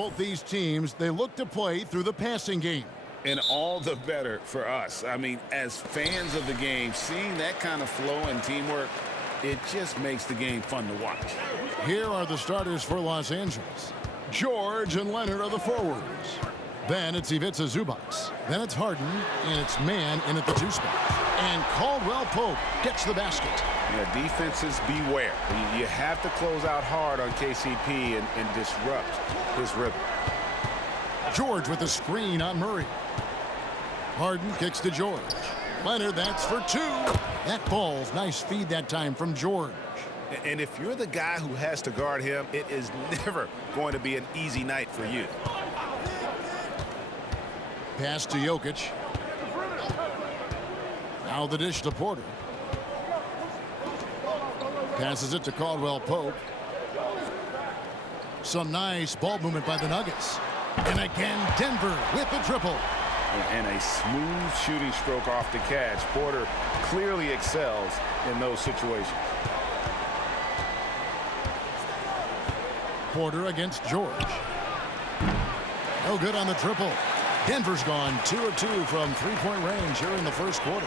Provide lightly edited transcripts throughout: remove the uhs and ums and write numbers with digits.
both these teams, they look to play through the passing game. And all the better for us. I mean, as fans of the game, seeing that kind of flow and teamwork, it just makes the game fun to watch. Here are the starters for Los Angeles. George and Leonard are the forwards. Then it's Ivica Zubac. Then it's Harden, and it's Mann in at the 2 spot. And Caldwell Pope gets the basket. Yeah, defenses beware. You have to close out hard on KCP and disrupt his rhythm. George with a screen on Murray. Harden kicks to George. Leonard, that's for 2. That ball's nice feed that time from George. And if you're the guy who has to guard him, it is never going to be an easy night for you. Pass to Jokic. Now the dish to Porter. Passes it to Caldwell Pope. Some nice ball movement by the Nuggets. And again, Denver with the triple. And a smooth shooting stroke off the catch. Porter clearly excels in those situations. Porter against George. No good on the triple. Denver's gone 2 of 2 from three-point range here in the first quarter.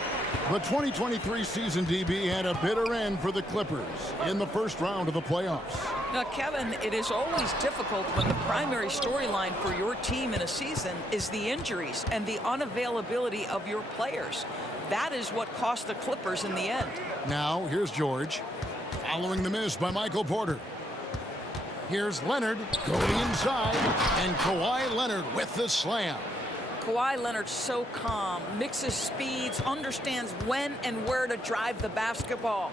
The 2023 season, DB, had a bitter end for the Clippers in the first round of the playoffs. Now, Kevin, it is always difficult when the primary storyline for your team in a season is the injuries and the unavailability of your players. That is what cost the Clippers in the end. Now, here's George. Following the miss by Michael Porter. Here's Leonard going inside, and Kawhi Leonard with the slam. Kawhi Leonard so calm, mixes speeds, understands when and where to drive the basketball.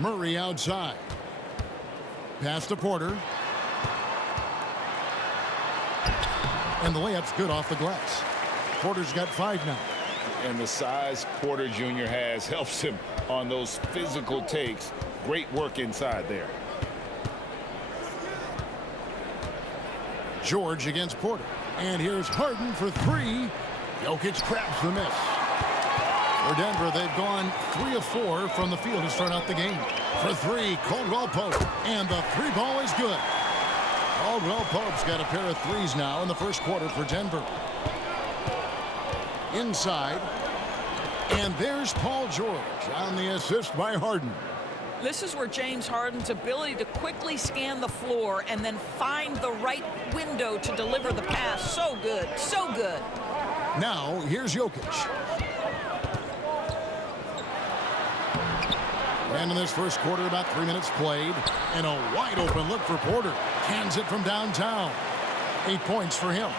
Murray outside. Pass to Porter. And the layup's good off the glass. Porter's got 5 now. And the size Porter Jr. has helps him on those physical takes. Great work inside there. George against Porter. And here's Harden for 3. Jokic grabs the miss. For Denver, they've gone 3 of 4 from the field to start out the game. For 3, Caldwell Pope. And the 3 ball is good. Caldwell Pope's got a pair of 3s now in the first quarter for Denver. Inside. And there's Paul George on the assist by Harden. This is where James Harden's ability to quickly scan the floor and then find the right window to deliver the pass. So good, so good. Now, here's Jokic. And in this first quarter, about 3 minutes played. And a wide open look for Porter. Cans it from downtown. 8 points for him.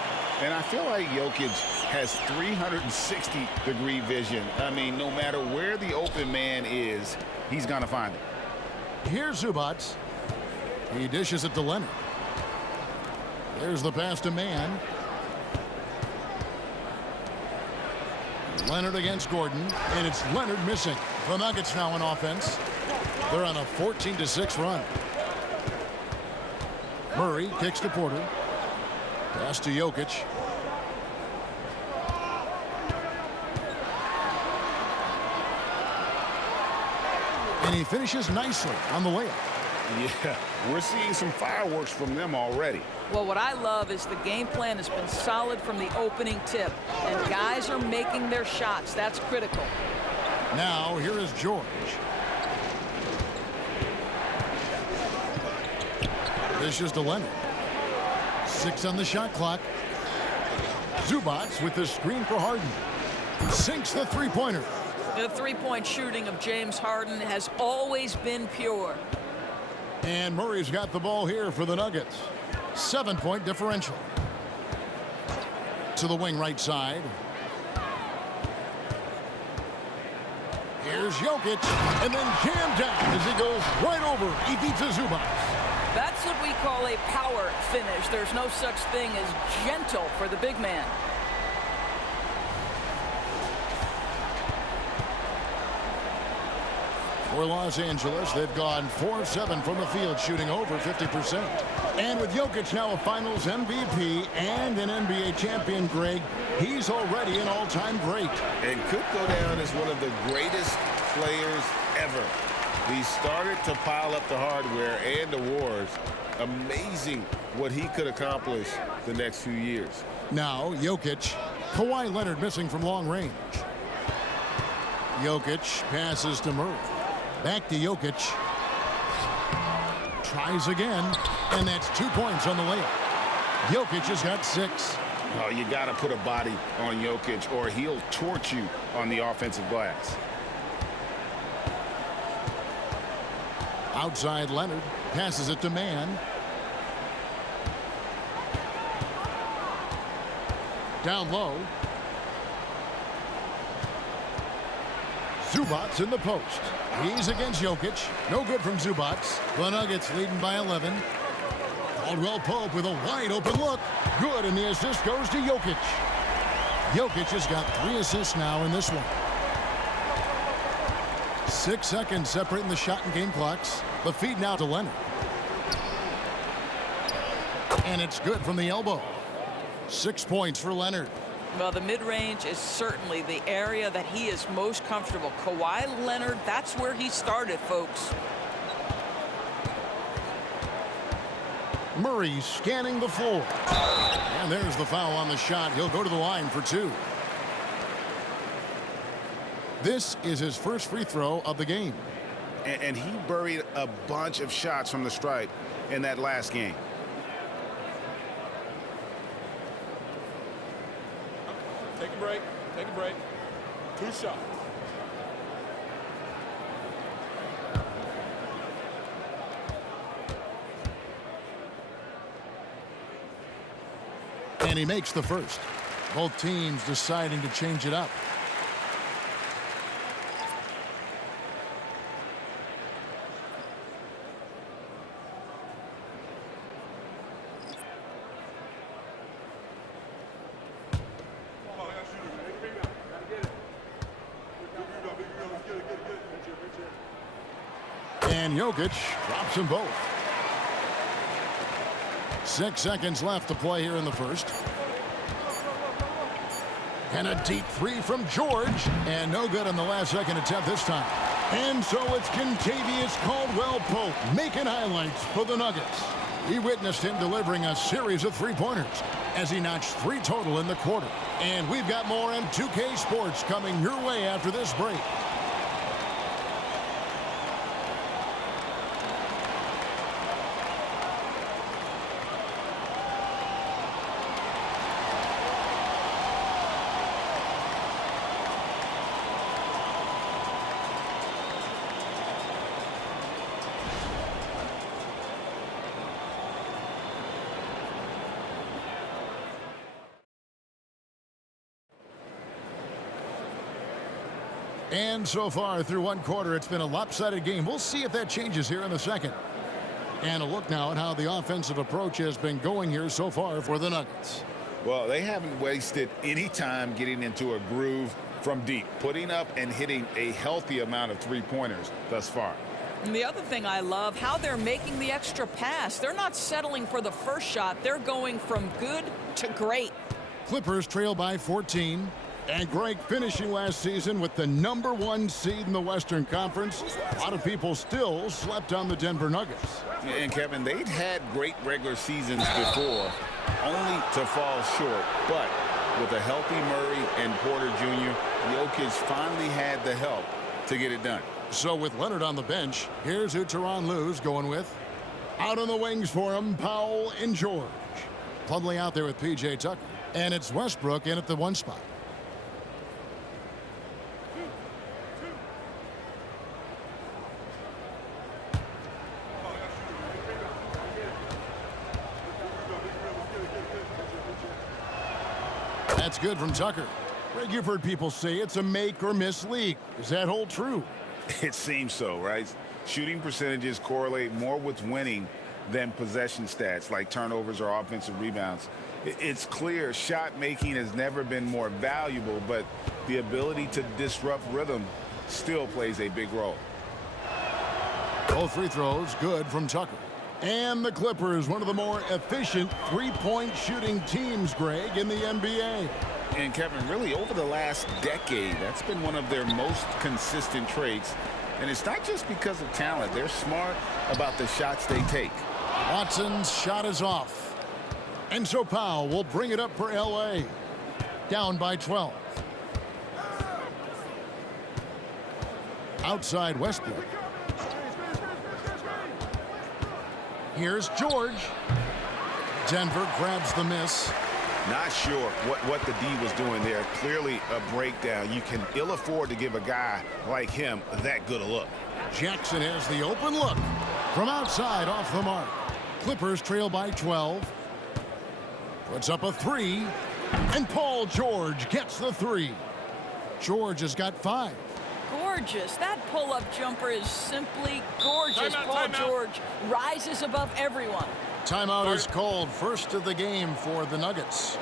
And I feel like Jokic has 360-degree vision. I mean, no matter where the open man is, he's going to find it. Here's Zubac. He dishes it to Leonard. There's the pass to Mann. Leonard against Gordon, and it's Leonard missing. The Nuggets now on offense. They're on a 14-6 run. Murray kicks to Porter. Pass to Jokic. And he finishes nicely on the layup. Yeah, we're seeing some fireworks from them already. Well, what I love is the game plan has been solid from the opening tip. And guys are making their shots. That's critical. Now, here is George. This is to Leonard. 6 on the shot clock. Zubac with the screen for Harden. Sinks the three-pointer. The three-point shooting of James Harden has always been pure. And Murray's got the ball here for the Nuggets. 7-point differential. To the wing right side. Here's Jokic. And then jammed down as he goes right over Ivica Zubac. That's what we call a power finish. There's no such thing as gentle for the big man. For Los Angeles, they've gone 4 of 7 from the field, shooting over 50%. And with Jokic now a Finals MVP and an NBA champion, Greg, he's already an all-time great. And could go down as one of the greatest players ever. He started to pile up the hardware and awards. Amazing what he could accomplish the next few years. Now, Jokic. Kawhi Leonard missing from long range. Jokic passes to Murray. Back to Jokic. Tries again, and that's 2 points on the layup. Jokic has got 6. Oh, you got to put a body on Jokic or he'll torch you on the offensive glass. Outside Leonard. Passes it to Mann. Down low. Zubats in the post. He's against Jokic. No good from Zubats. The Nuggets leading by 11. Caldwell Pope with a wide open look. Good, and the assist goes to Jokic. Jokic has got 3 assists now in this one. 6 seconds separating the shot and game clocks. The feed now to Leonard. And it's good from the elbow. 6 points for Leonard. Well, the mid-range is certainly the area that he is most comfortable. Kawhi Leonard, that's where he started, folks. Murray scanning the floor. And there's the foul on the shot. He'll go to the line for 2. This is his first free throw of the game. And he buried a bunch of shots from the stripe in that last game. Take a break. Take a break. 2 shots. And he makes the first. Both teams deciding to change it up. And Jokic drops them both. 6 seconds left to play here in the first. And a deep 3 from George. And no good on the last second attempt this time. And so it's Kentavious Caldwell Pope making highlights for the Nuggets. We witnessed him delivering a series of three-pointers as he notched 3 total in the quarter. And we've got more M2K Sports coming your way after this break. And so far through one quarter, it's been a lopsided game. We'll see if that changes here in the second. And a look now at how the offensive approach has been going here so far for the Nuggets. Well, they haven't wasted any time getting into a groove from deep, putting up and hitting a healthy amount of three-pointers thus far. And the other thing I love, how they're making the extra pass. They're not settling for the first shot. They're going from good to great. Clippers trail by 14. And Greg finishing last season with the #1 seed in the Western Conference. A lot of people still slept on the Denver Nuggets. And Kevin, they'd had great regular seasons before, only to fall short. But with a healthy Murray and Porter Jr., Jokic finally had the help to get it done. So with Leonard on the bench, here's who Tyronn Lue's going with. Out on the wings for him, Powell and George. Plumlee out there with P.J. Tucker. And it's Westbrook in at the 1 spot. That's good from Tucker. Greg, you've heard people say it's a make or miss league. Does that hold true? It seems so, right? Shooting percentages correlate more with winning than possession stats like turnovers or offensive rebounds. It's clear shot making has never been more valuable, but the ability to disrupt rhythm still plays a big role. Both free throws good from Tucker. And the Clippers, one of the more efficient three-point shooting teams, Greg, in the NBA. And Kevin, really over the last decade, that's been one of their most consistent traits. And it's not just because of talent. They're smart about the shots they take. Watson's shot is off. And so Powell will bring it up for L.A. Down by 12. Outside Westbrook. Here's George. Denver grabs the miss. Not sure what the D was doing there. Clearly a breakdown. You can ill afford to give a guy like him that good a look. Jackson has the open look. From outside, off the mark. Clippers trail by 12. Puts up a three. And Paul George gets the three. George has got 5. Gorgeous. That pull-up jumper is simply gorgeous. Paul George rises above everyone. Timeout is called. First of the game for the Nuggets.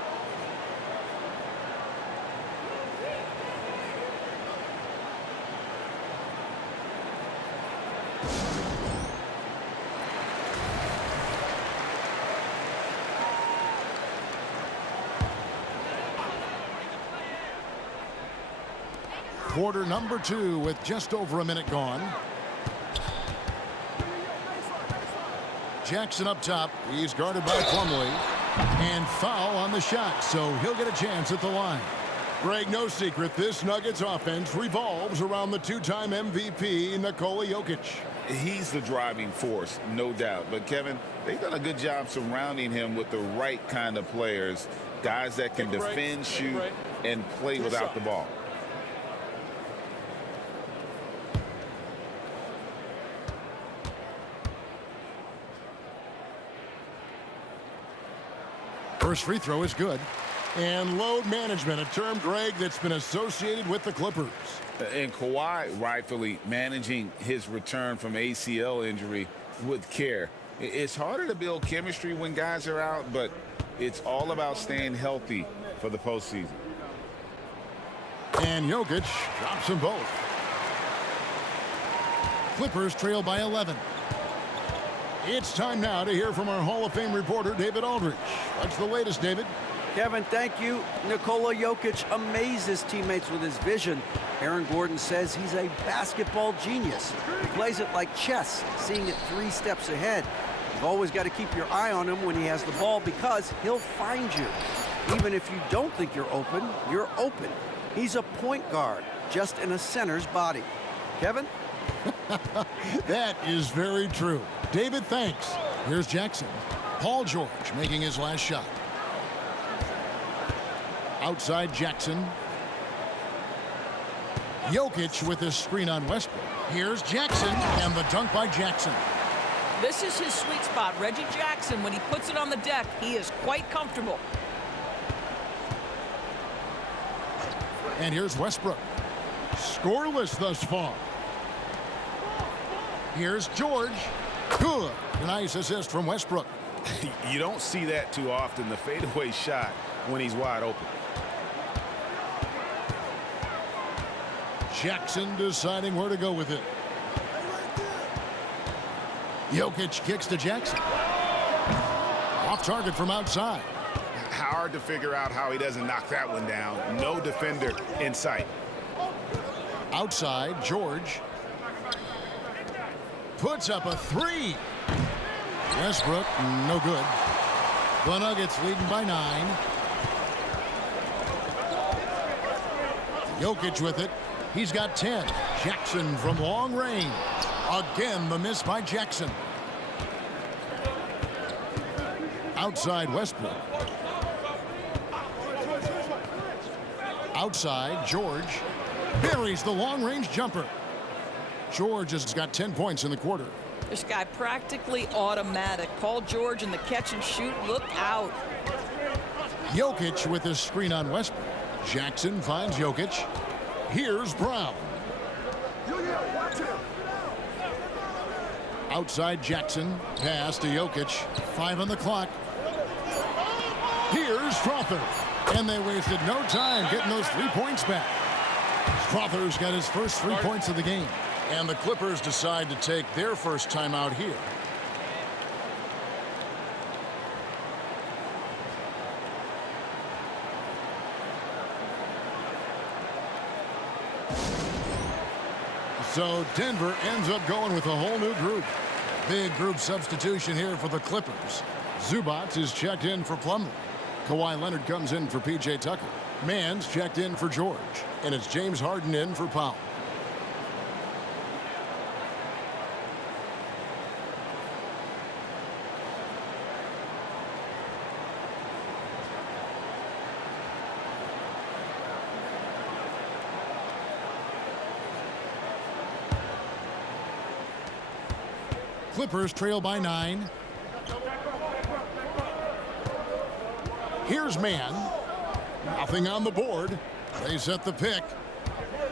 Quarter number 2 with just over a minute gone. Jackson up top. He's guarded by Plumlee. And foul on the shot, so he'll get a chance at the line. Greg, no secret, this Nuggets offense revolves around the 2-time MVP, Nikola Jokic. He's the driving force, no doubt. But, Kevin, they've done a good job surrounding him with the right kind of players. Guys that can defend, shoot, and play without the ball. First free throw is good. And load management, a term, Greg, that's been associated with the Clippers. And Kawhi rightfully managing his return from ACL injury with care. It's harder to build chemistry when guys are out, but it's all about staying healthy for the postseason. And Jokic drops them both. Clippers trail by 11. It's time now to hear from our Hall of Fame reporter, David Aldridge. What's the latest, David? Kevin, thank you. Nikola Jokic amazes teammates with his vision. Aaron Gordon says he's a basketball genius. He plays it like chess, seeing it 3 steps ahead. You've always got to keep your eye on him when he has the ball because he'll find you. Even if you don't think you're open, you're open. He's a point guard, just in a center's body. Kevin? That is very true. David, thanks. Here's Jackson. Paul George making his last shot. Outside Jackson. Jokic with his screen on Westbrook. Here's Jackson and the dunk by Jackson. This is his sweet spot. Reggie Jackson, when he puts it on the deck, he is quite comfortable. And here's Westbrook. Scoreless thus far. Here's George. Good. A nice assist from Westbrook. You don't see that too often, the fadeaway shot when he's wide open. Jackson deciding where to go with it. Jokic kicks to Jackson. Off target from outside. Hard to figure out how he doesn't knock that one down. No defender in sight. Outside, George puts up a 3. Westbrook, no good. The Nuggets leading by 9. Jokic with it. He's got 10. Jackson from long range. Again, the miss by Jackson. Outside Westbrook. Outside, George buries the long-range jumper. George has got 10 points in the quarter. This guy practically automatic. Paul George in the catch and shoot. Look out. Jokic with his screen on Westbrook. Jackson finds Jokic. Here's Brown. Outside Jackson. Pass to Jokic. 5 on the clock. Here's Strother. And they wasted no time getting those 3 points back. Strother's got his first 3 points of the game. And the Clippers decide to take their first timeout here. So Denver ends up going with a whole new group. Big group substitution here for the Clippers. Zubac is checked in for Plumlee. Kawhi Leonard comes in for P.J. Tucker. Mann's checked in for George. And it's James Harden in for Powell. Clippers trail by 9. Here's Mann. Nothing on the board. They set the pick.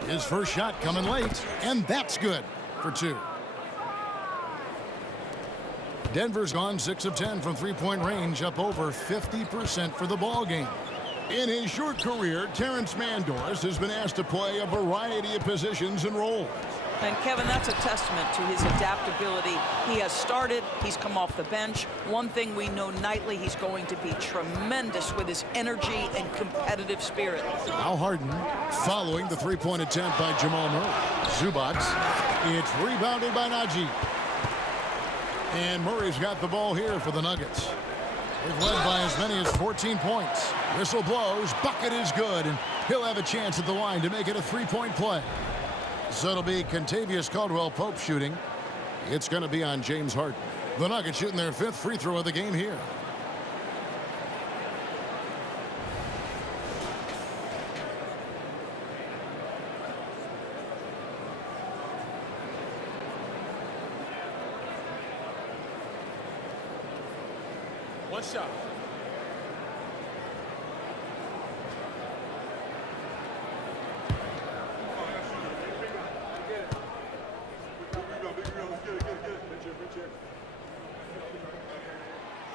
His first shot coming late, and that's good for 2. Denver's gone 6 of 10 from three-point range, up over 50% for the ball game. In his short career, Terrence Mandors has been asked to play a variety of positions and roles. And Kevin, that's a testament to his adaptability. He has started, he's come off the bench. One thing we know nightly, he's going to be tremendous with his energy and competitive spirit. Now Harden following the three-point attempt by Jamal Murray. Zubac. It's rebounded by Najee. And Murray's got the ball here for the Nuggets. They've led by as many as 14 points. Whistle blows, bucket is good, and he'll have a chance at the line to make it a three-point play. So it'll be Kentavious Caldwell-Pope shooting. It's going to be on James Harden. The Nuggets shooting their 5th free throw of the game here. One shot.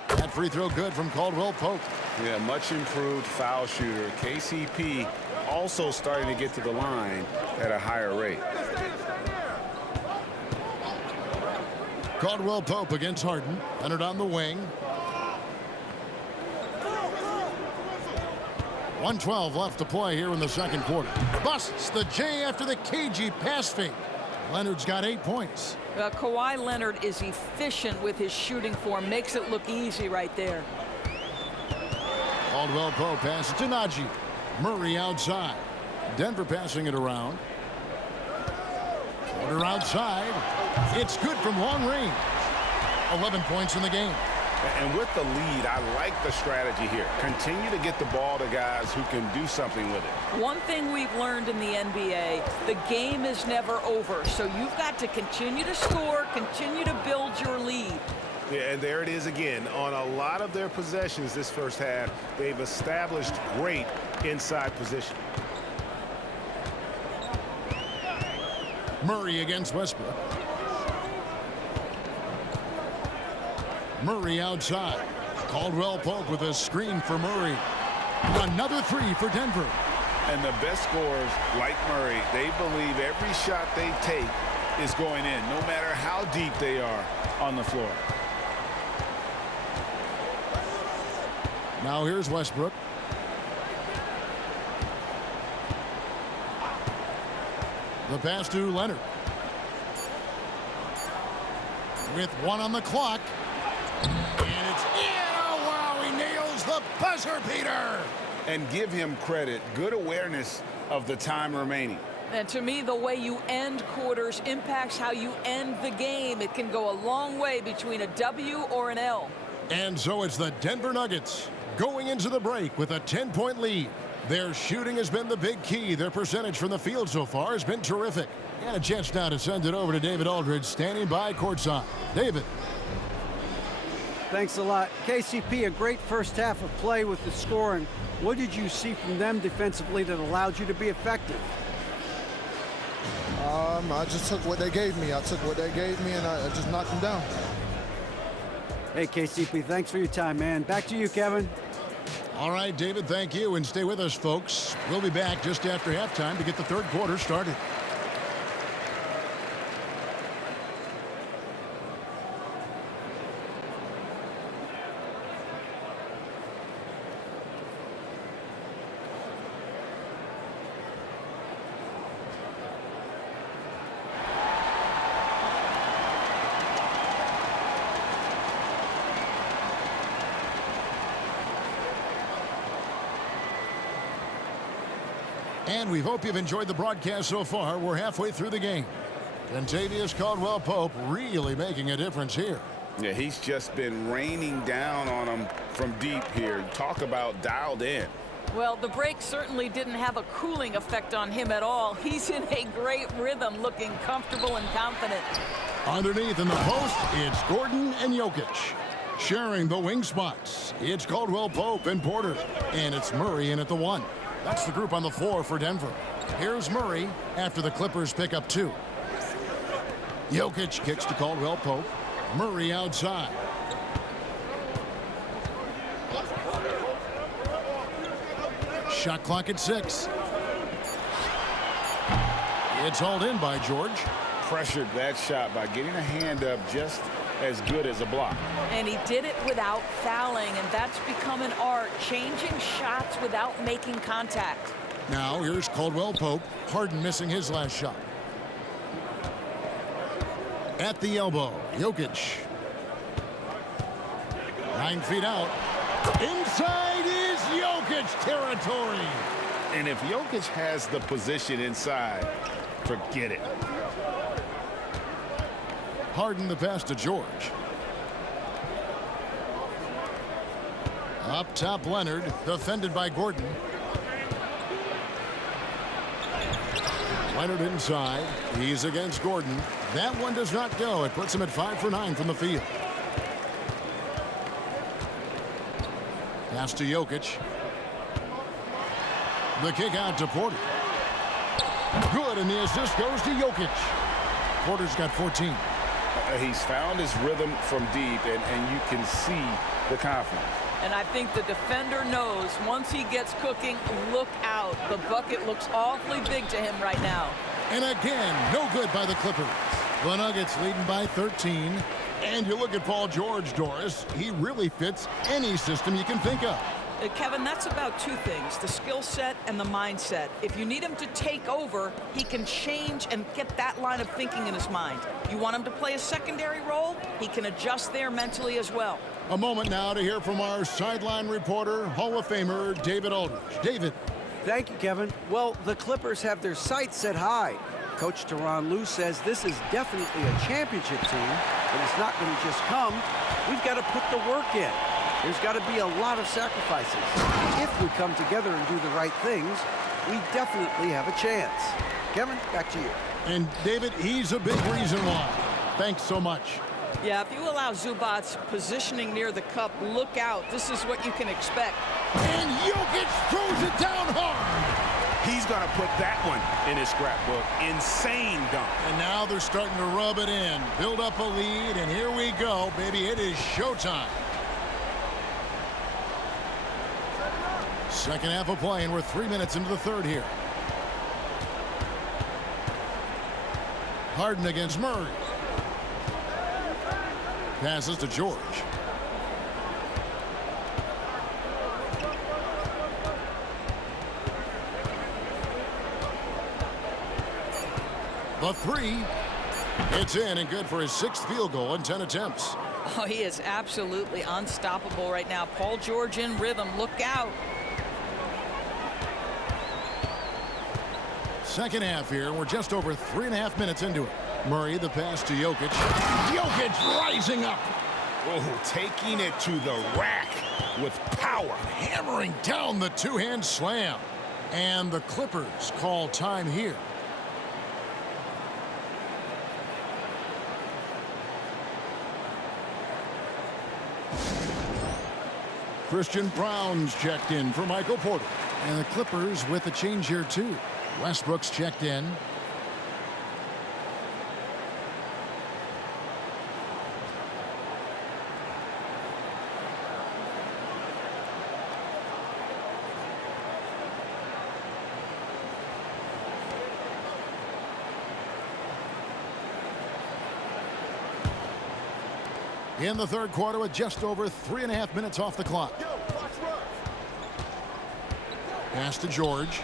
That free throw good from Caldwell-Pope. Yeah, much improved foul shooter. KCP also starting to get to the line at a higher rate. Caldwell-Pope against Harden. Leonard on the wing. 1:12 left to play here in the second quarter. Busts the J after the cagey pass fake. Leonard's got 8 points. Kawhi Leonard is efficient with his shooting form. Makes it look easy right there. Caldwell-Pope passes to Najee. Murray outside. Denver passing it around. Porter outside. It's good from long range. 11 points in the game. And with the lead, I like the strategy here. Continue to get the ball to guys who can do something with it. One thing we've learned in the NBA, the game is never over. So you've got to continue to score, continue to build your lead. Yeah, and there it is again. On a lot of their possessions this first half, they've established great inside position. Murray against Westbrook. Murray outside. Caldwell-Pope with a screen for Murray. Another three for Denver. And the best scorers, like Murray, they believe every shot they take is going in, no matter how deep they are on the floor. Now here's Westbrook. The pass to Leonard. With 1 on the clock. And it's in. Oh, wow, he nails the buzzer beater. And give him credit. Good awareness of the time remaining. And to me, the way you end quarters impacts how you end the game. It can go a long way between a W or an L. And so it's the Denver Nuggets going into the break with a 10-point lead. Their shooting has been the big key. Their percentage from the field so far has been terrific. And a chance now to send it over to David Aldridge, standing by courtside. David. Thanks a lot. KCP, a great first half of play with the scoring. What did you see from them defensively that allowed you to be effective? I just took what they gave me. I took what they gave me, and I just knocked them down. Hey, KCP, thanks for your time, man. Back to you, Kevin. All right, David, thank you. And stay with us, folks. We'll be back just after halftime to get the third quarter started. And we hope you've enjoyed the broadcast so far. We're halfway through the game. Kentavious Caldwell-Pope really making a difference here. Yeah, he's just been raining down on him from deep here. Talk about dialed in. Well, the break certainly didn't have a cooling effect on him at all. He's in a great rhythm, looking comfortable and confident. Underneath in the post, it's Gordon and Jokic. Sharing the wing spots, it's Caldwell-Pope and Porter. And it's Murray in at the 1. That's the group on the floor for Denver. Here's Murray after the Clippers pick up 2. Jokic kicks to Caldwell-Pope. Murray outside. Shot clock at 6. It's hauled in by George. Pressured that shot by getting a hand up just as good as a block. And he did it without fouling, and that's become an art, changing shots without making contact. Now here's Caldwell-Pope. Harden missing his last shot. At the elbow, Jokic. 9 feet out. Inside is Jokic territory. And if Jokic has the position inside, forget it. Harden the pass to George. Up top, Leonard, defended by Gordon. Leonard inside. He's against Gordon. That one does not go. It puts him at 5 for 9 from the field. Pass to Jokic. The kick out to Porter. Good, and the assist goes to Jokic. Porter's got 14. He's found his rhythm from deep, and you can see the confidence. And I think the defender knows once he gets cooking, look out. The bucket looks awfully big to him right now. And again, no good by the Clippers. The Nuggets leading by 13. And you look at Paul George, Doris. He really fits any system you can think of. Kevin, that's about 2 things, the skill set and the mindset. If you need him to take over, he can change and get that line of thinking in his mind. You want him to play a secondary role, he can adjust there mentally as well. A moment now to hear from our sideline reporter, Hall of Famer David Aldridge. David. Thank you, Kevin. Well, the Clippers have their sights set high. Coach Tyronn Lue says this is definitely a championship team, but it's not going to just come. We've got to put the work in. There's got to be a lot of sacrifices. If we come together and do the right things, we definitely have a chance. Kevin, back to you. And David, he's a big reason why. Thanks so much. Yeah, if you allow Zubac's positioning near the cup, look out. This is what you can expect. And Jokic throws it down hard. He's going to put that one in his scrapbook. Insane dunk. And now they're starting to rub it in. Build up a lead, and here we go, baby. It is showtime. Second half of play, and we're 3 minutes into the third here. Harden against Murray. Passes to George. The 3. It's in and good for his 6th field goal in 10 attempts. Oh, he is absolutely unstoppable right now. Paul George in rhythm. Look out. Second half here. We're just over 3.5 minutes into it. Murray, the pass to Jokic. Jokic rising up. Oh, taking it to the rack with power. Hammering down the two-hand slam. And the Clippers call time here. Christian Brown's checked in for Michael Porter. And the Clippers with a change here, too. Westbrook's checked in. In the third quarter with just over 3.5 minutes off the clock. Pass to George.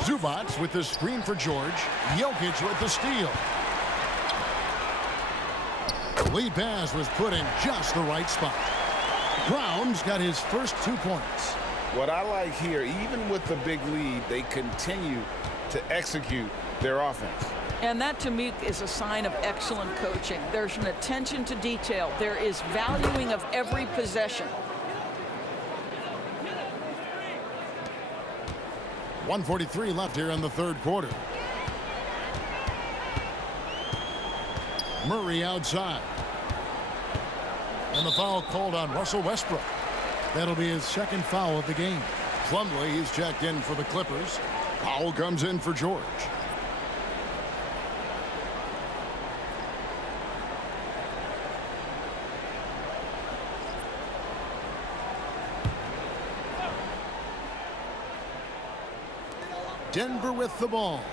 Zubac with the screen for George. Jokic with the steal. Lead pass was put in just the right spot. Brown's got his first 2 points. What I like here, even with the big lead, they continue to execute their offense. And that, to me, is a sign of excellent coaching. There's an attention to detail. There is valuing of every possession. 1:43 left here in the third quarter. Murray outside. And the foul called on Russell Westbrook. That'll be his second foul of the game. Plumlee is checked in for the Clippers. Powell comes in for George. Denver with the ball.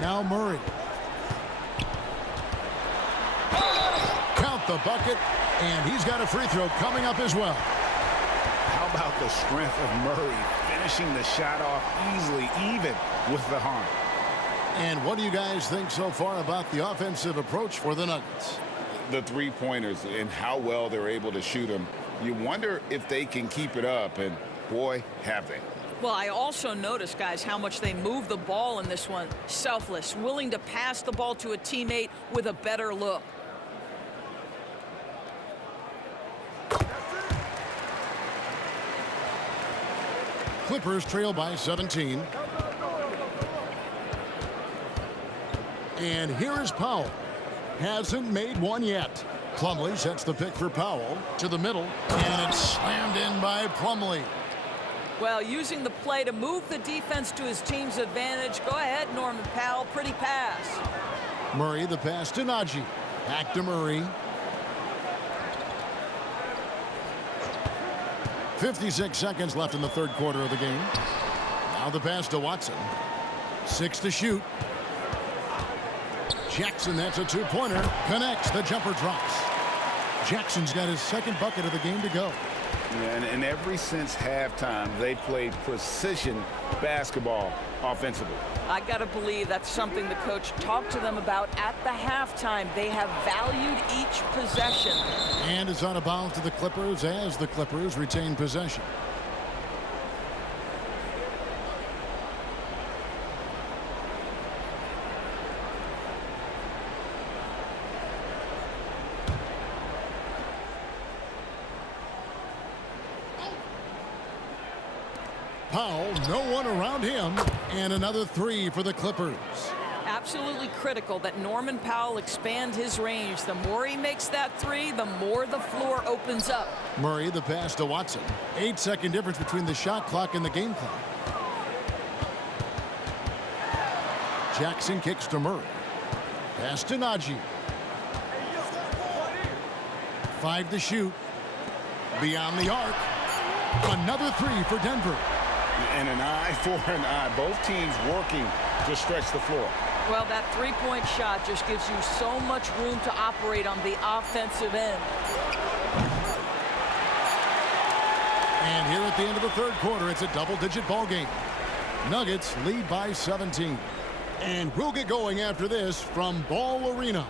Now Murray. Count the bucket, and he's got a free throw coming up as well. How about the strength of Murray finishing the shot off easily, even with the harm? And what do you guys think so far about the offensive approach for the Nuggets? The three-pointers and how well they're able to shoot them. You wonder if they can keep it up, and boy, have they. Well, I also noticed, guys, how much they move the ball in this one. Selfless, willing to pass the ball to a teammate with a better look. Clippers trail by 17. And here is Powell. Hasn't made one yet. Plumlee sets the pick for Powell to the middle, and it's slammed in by Plumlee. Well, using the play to move the defense to his team's advantage. Go ahead, Norman Powell. Pretty pass. Murray the pass to Najee. Back to Murray. 56 seconds left in the third quarter of the game. Now the pass to Watson. 6 to shoot. Jackson, that's a two-pointer. Connects. The jumper drops. Jackson's got his second bucket of the game to go. And ever since halftime, they played precision basketball offensively. I got to believe that's something the coach talked to them about at the halftime. They have valued each possession. And it's out of bounds to the Clippers as the Clippers retain possession. Powell, no one around him, and another three for the Clippers. Absolutely critical that Norman Powell expand his range. The more he makes that three, the more the floor opens up. Murray the pass to Watson. 8-second difference between the shot clock and the game clock. Jackson kicks to Murray. Pass to Najee. 5 to shoot. Beyond the arc. Another three for Denver. And an eye for an eye. Both teams working to stretch the floor. Well, that three-point shot just gives you so much room to operate on the offensive end. And here at the end of the third quarter, it's a double-digit ball game. Nuggets lead by 17. And we'll get going after this from Ball Arena.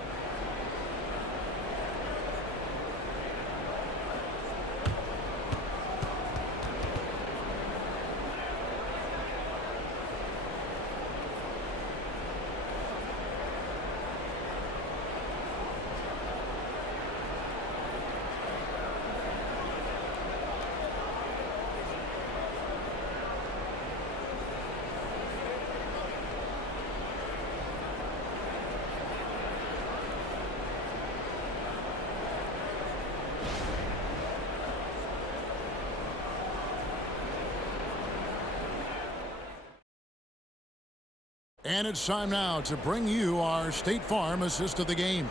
And it's time now to bring you our State Farm assist of the game.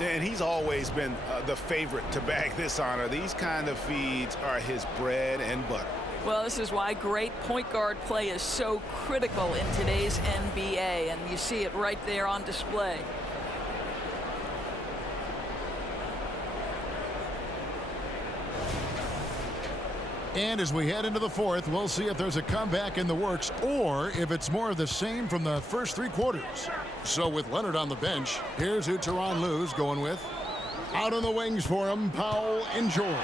And he's always been the favorite to bag this honor. These kind of feeds are his bread and butter. Well, this is why great point guard play is so critical in today's NBA, and you see it right there on display. And as we head into the fourth, we'll see if there's a comeback in the works or if it's more of the same from the first three quarters. So with Leonard on the bench, here's who Tyronn Lue's going with. Out on the wings for him, Powell and George.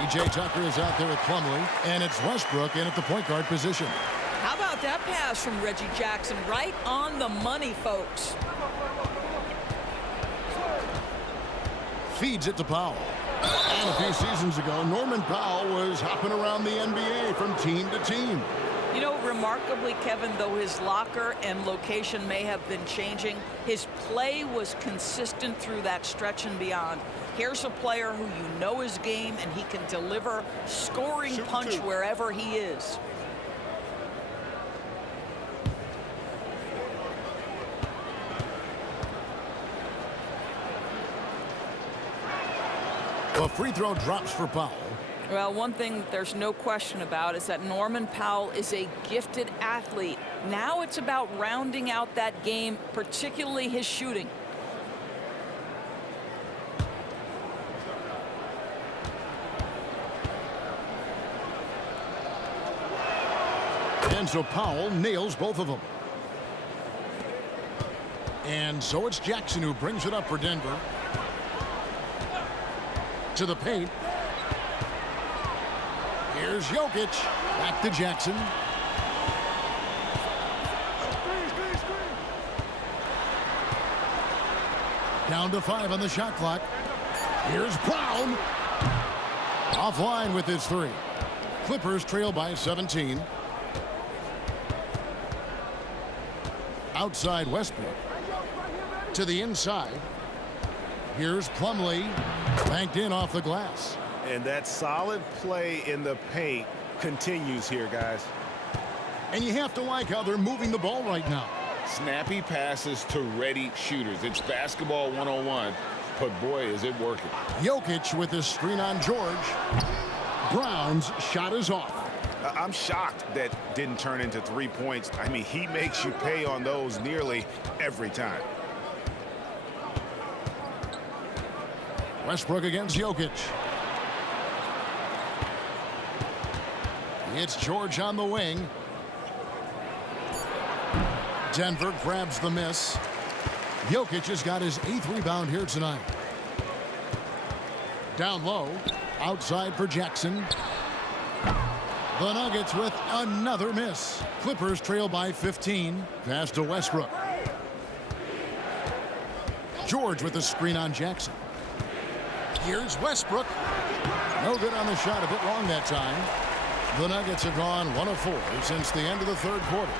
P.J. Tucker is out there with Plumlee, and it's Westbrook in at the point guard position. How about that pass from Reggie Jackson? Right on the money, folks. Feeds it to Powell. And a few seasons ago, Norman Powell was hopping around the NBA from team to team. You know, remarkably, Kevin, though his locker and location may have been changing, his play was consistent through that stretch and beyond. Here's a player who you know his game, and he can deliver scoring punch wherever he is. A free throw drops for Powell. Well, one thing there's no question about is that Norman Powell is a gifted athlete. Now it's about rounding out that game, particularly his shooting. And so Powell nails both of them. And so it's Jackson who brings it up for Denver. To the paint. Here's Jokic. Back to Jackson. Down to 5 on the shot clock. Here's Brown. Offline with his 3. Clippers trail by 17. Outside Westbrook. To the inside. Here's Plumlee. Banked in off the glass. And that solid play in the paint continues here, guys. And you have to like how they're moving the ball right now. Snappy passes to ready shooters. It's basketball 101, but boy, is it working. Jokic with his screen on George. Brown's shot is off. I'm shocked that didn't turn into 3 points. I mean, he makes you pay on those nearly every time. Westbrook against Jokic. It's George on the wing. Denver grabs the miss. Jokic has got his 8th rebound here tonight. Down low. Outside for Jackson. The Nuggets with another miss. Clippers trail by 15. Pass to Westbrook. George with the screen on Jackson. Here's Westbrook. No good on the shot, a bit long that time. The Nuggets have gone 1 of 4 since the end of the 3rd quarter.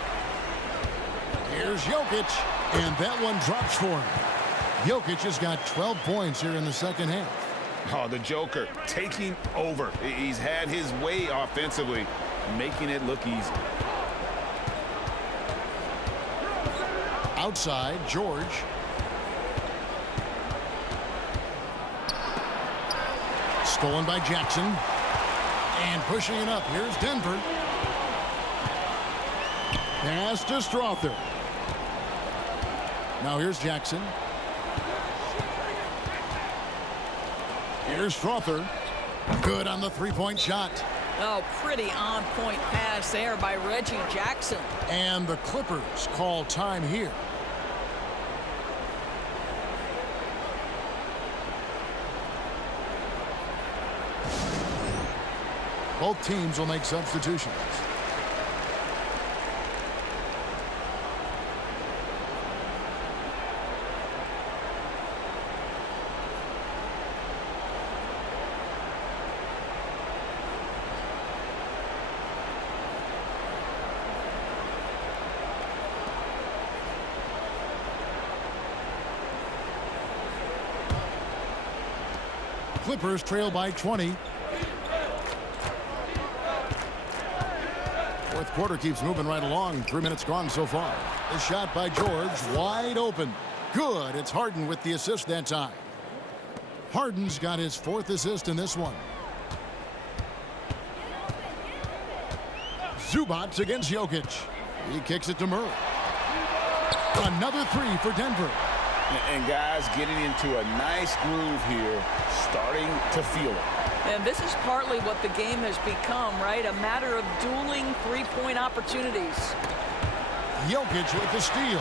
Here's Jokic, and that one drops for him. Jokic has got 12 points here in the 2nd half. Oh, the Joker taking over. He's had his way offensively, making it look easy. Outside, George. Stolen by Jackson. And pushing it up. Here's Denver. Pass to Strother. Now here's Jackson. Here's Strother. Good on the 3-point shot. Oh, pretty on-point pass there by Reggie Jackson. And the Clippers call time here. Both teams will make substitutions. Clippers trail by 20. Fourth quarter keeps moving right along. 3 minutes gone so far. The shot by George, wide open. Good. It's Harden with the assist that time. Harden's got his 4th assist in this one. Zubac against Jokic. He kicks it to Murray. Another 3 for Denver. And guys getting into a nice groove here, starting to feel it. And this is partly what the game has become, right? A matter of dueling 3-point opportunities. Jokic with the steal.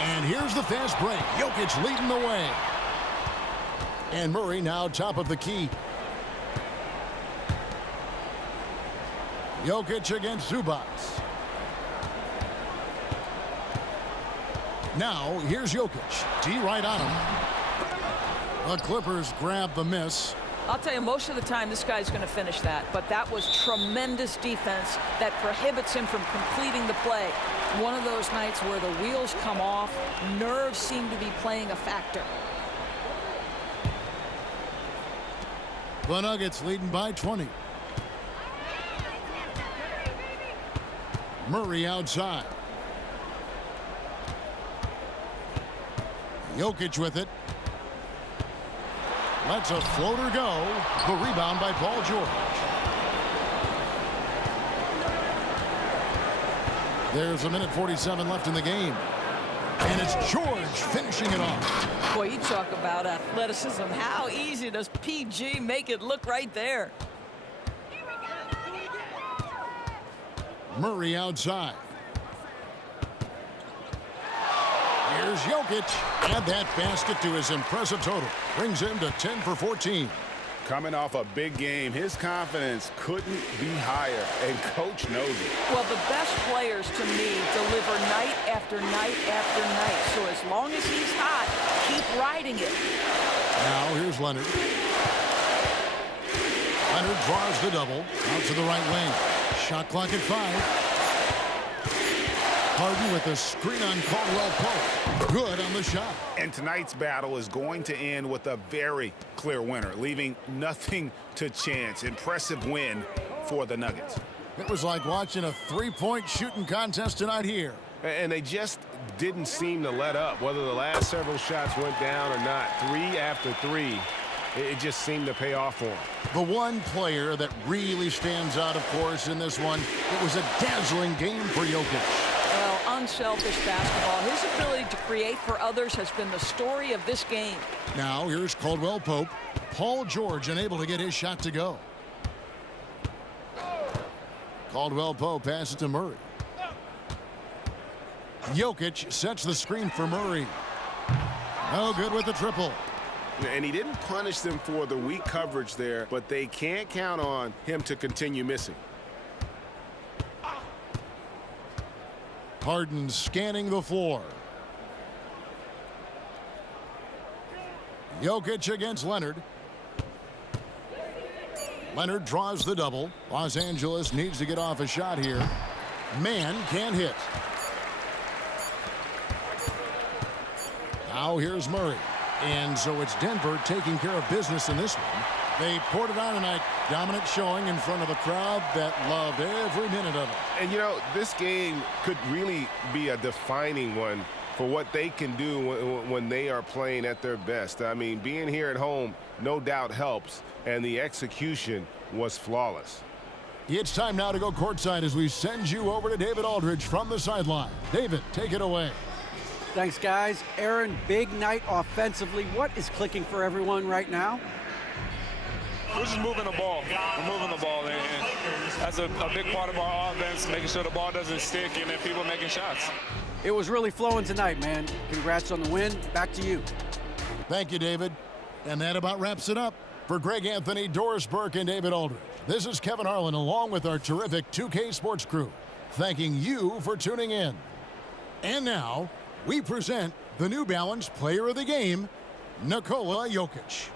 And here's the fast break. Jokic leading the way. And Murray now top of the key. Jokic against Zubac. Now, here's Jokic. D right on him. The Clippers grab the miss. I'll tell you, most of the time this guy's going to finish that, but that was tremendous defense that prohibits him from completing the play. One of those nights where the wheels come off, nerves seem to be playing a factor. The Nuggets leading by 20. Murray outside. Jokic with it. Lets a floater go. The rebound by Paul George. There's a minute 47 left in the game. And it's George finishing it off. Boy, you talk about athleticism. How easy does PG make it look right there? Murray outside. Here's Jokic. Add that basket to his impressive total. Brings him to 10 for 14. Coming off a big game, his confidence couldn't be higher, and Coach knows it. Well, the best players, to me, deliver night after night after night. So as long as he's hot, keep riding it. Now here's Leonard. Leonard draws the double. Out to the right wing. Shot clock at 5. Harden with a screen on Caldwell Pope. Good on the shot. And tonight's battle is going to end with a very clear winner, leaving nothing to chance. Impressive win for the Nuggets. It was like watching a three-point shooting contest tonight here. And they just didn't seem to let up, whether the last several shots went down or not. 3 after 3, it just seemed to pay off for them. The one player that really stands out, of course, in this one, it was a dazzling game for Jokic. Well, unselfish basketball. His ability to create for others has been the story of this game. Now here's Caldwell Pope. Paul George unable to get his shot to go. Caldwell Pope passes to Murray. Jokic sets the screen for Murray. No good with the triple. And he didn't punish them for the weak coverage there, but they can't count on him to continue missing. Harden scanning the floor. Jokic against Leonard. Leonard draws the double. Los Angeles needs to get off a shot here. Man can't hit. Now here's Murray. And so it's Denver taking care of business in this one. They poured it on tonight. Dominant showing in front of a crowd that loved every minute of it. And, you know, this game could really be a defining one for what they can do when they are playing at their best. I mean, being here at home no doubt helps, and the execution was flawless. It's time now to go courtside as we send you over to David Aldridge from the sideline. David, take it away. Thanks, guys. Aaron, big night offensively. What is clicking for everyone right now? We're just moving the ball. We're moving the ball, and that's a big part of our offense, making sure the ball doesn't stick and then people making shots. It was really flowing tonight, man. Congrats on the win. Back to you. Thank you, David. And that about wraps it up. For Greg Anthony, Doris Burke, and David Aldridge, this is Kevin Harlan along with our terrific 2K Sports crew, thanking you for tuning in. And now, we present the New Balance Player of the Game, Nikola Jokic.